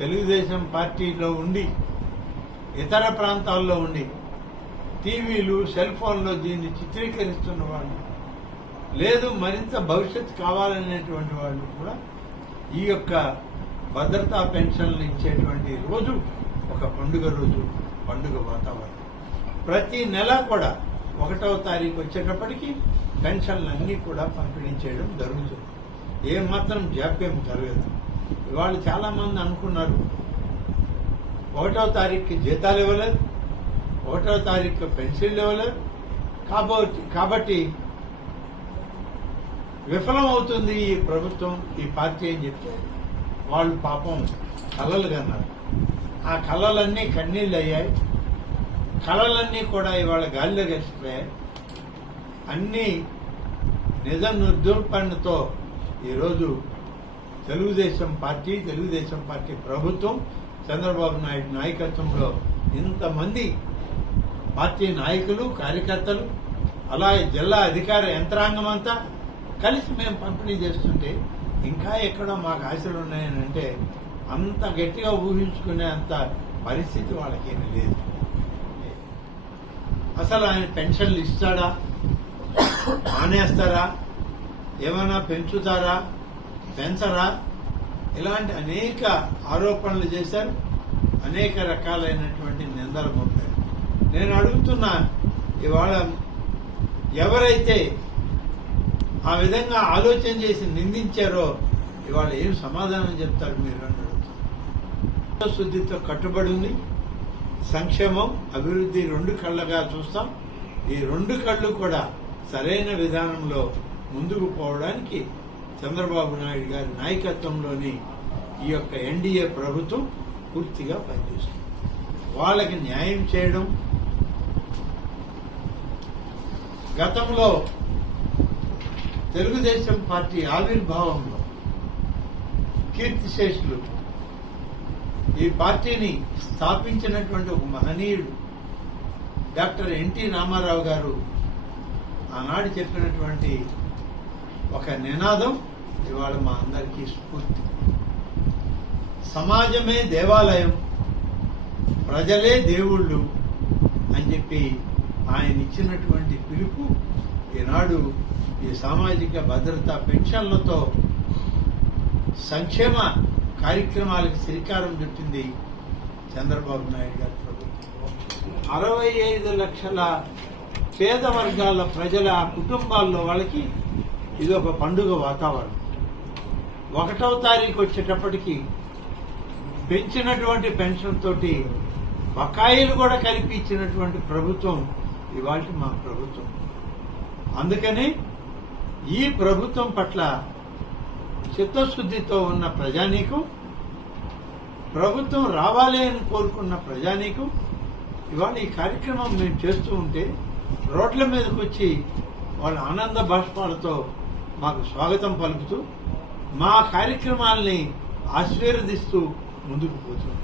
తెలుగుదేశం పార్టీలో ఉండి ఇతర ప్రాంతాల్లో ఉండి టీవీలు సెల్ ఫోన్లో దీన్ని చిత్రీకరిస్తున్న వాళ్ళు లేదు మరింత భవిష్యత్తు కావాలనేటువంటి వాళ్ళు కూడా ఈ యొక్క భద్రతా పెన్షన్లు ఇచ్చేటువంటి రోజు ఒక పండుగ రోజు పండుగ వాతావరణం. ప్రతి నెల కూడా ఒకటవ తారీఖు వచ్చేటప్పటికి పెన్షన్లన్నీ కూడా పంపిణీ చేయడం జరుగుతుంది. ఏమాత్రం జాప్యం జరగదు. ఇవాళ చాలా మంది అనుకున్నారు ఒకటో తారీఖుకి జీతాలు ఇవ్వలేదు ఒకటో తారీఖు పెన్షన్లు ఇవ్వలేదు. కాబట్టి కాబట్టి విఫలం అవుతుంది ఈ ప్రభుత్వం ఈ పార్టీ అని చెప్తే వాళ్ళు పాపం కలలు కన్నారు. ఆ కళలన్నీ కన్నీళ్ళు అయ్యాయి. కళలన్నీ కూడా ఇవాళ గాలిలో కలిసిపోయాయి అన్నీ నిజ నిర్దూర్పణతో ఈరోజు తెలుగుదేశం పార్టీ తెలుగుదేశం పార్టీ ప్రభుత్వం చంద్రబాబు నాయుడు నాయకత్వంలో ఇంతమంది పార్టీ నాయకులు కార్యకర్తలు అలాగే జిల్లా అధికార యంత్రాంగం అంతా కలిసి మేము పంపిణీ చేస్తుంటే ఇంకా ఎక్కడో మాకు ఆశలు ఉన్నాయని అంటే అంత గట్టిగా ఊహించుకునే అంత పరిస్థితి వాళ్ళకేమీ లేదు. అసలు ఆయన పెన్షన్లు ఇస్తాడా? మానేస్తారా? ఏమైనా పెంచుతారా? పెంచరా? ఇలాంటి అనేక ఆరోపణలు చేశారు. అనేక రకాలైనటువంటి నిందలు పంపారు నేను అడుగుతున్నా ఇవాళ ఎవరైతే ఆ విధంగా ఆలోచన చేసి నిందించారో ఇవాళ ఏం సమాధానం చెప్తారు మీరు అని అడుగుతున్నారు శుద్ధితో కట్టుబడి ఉంది. సంక్షేమం అభివృద్ధి రెండు కళ్ళగా చూస్తాం. ఈ రెండు కళ్ళు కూడా సరైన విధానంలో ముందుకు పోవడానికి చంద్రబాబు నాయుడు గారి నాయకత్వంలోని ఈ యొక్క ఎన్డీఏ ప్రభుత్వం పూర్తిగా పనిచేస్తుంది. వాళ్ళకి న్యాయం చేయడం గతంలో తెలుగుదేశం పార్టీ ఆవిర్భావంలో కీర్తిశేషులు ఈ పార్టీని స్థాపించినటువంటి ఒక మహనీయుడు డాక్టర్ ఎన్టీ రామారావు గారు ఆనాడు చెప్పినటువంటి ఒక నినాదం ఇవాళ మా అందరికీ స్ఫూర్తి. సమాజమే దేవాలయం ప్రజలే దేవుళ్ళు అని చెప్పి ఆయన ఇచ్చినటువంటి పిలుపు ఈనాడు ఈ సామాజిక భద్రత పెన్షన్లతో సంక్షేమ కార్యక్రమాలకు శ్రీకారం చుట్టింది చంద్రబాబు నాయుడు గారి ప్రభుత్వం. అరవై ఐదు లక్షల పేద వర్గాల ప్రజల కుటుంబాల్లో వాళ్ళకి ఇది ఒక పండుగ వాతావరణం. ఒకటవ తారీఖు వచ్చేటప్పటికి పెంచినటువంటి పెన్షన్ తోటి బకాయిలు కూడా కలిపి ఇచ్చినటువంటి ప్రభుత్వం ఇవాళ మా ప్రభుత్వం. అందుకని ఈ ప్రభుత్వం పట్ల చిత్తశుద్ధితో ఉన్న ప్రజానీకం ప్రభుత్వం రావాలి అని కోరుకున్న ప్రజానీకం ఇవాళ ఈ కార్యక్రమం మేము చేస్తూ ఉంటే రోడ్ల మీదకి వచ్చి వాళ్ళ ఆనంద భాష్పాలతో మాకు స్వాగతం పలుకుతూ మా కార్యక్రమాల్ని ఆశీర్వదిస్తూ ముందుకు పోతున్నారు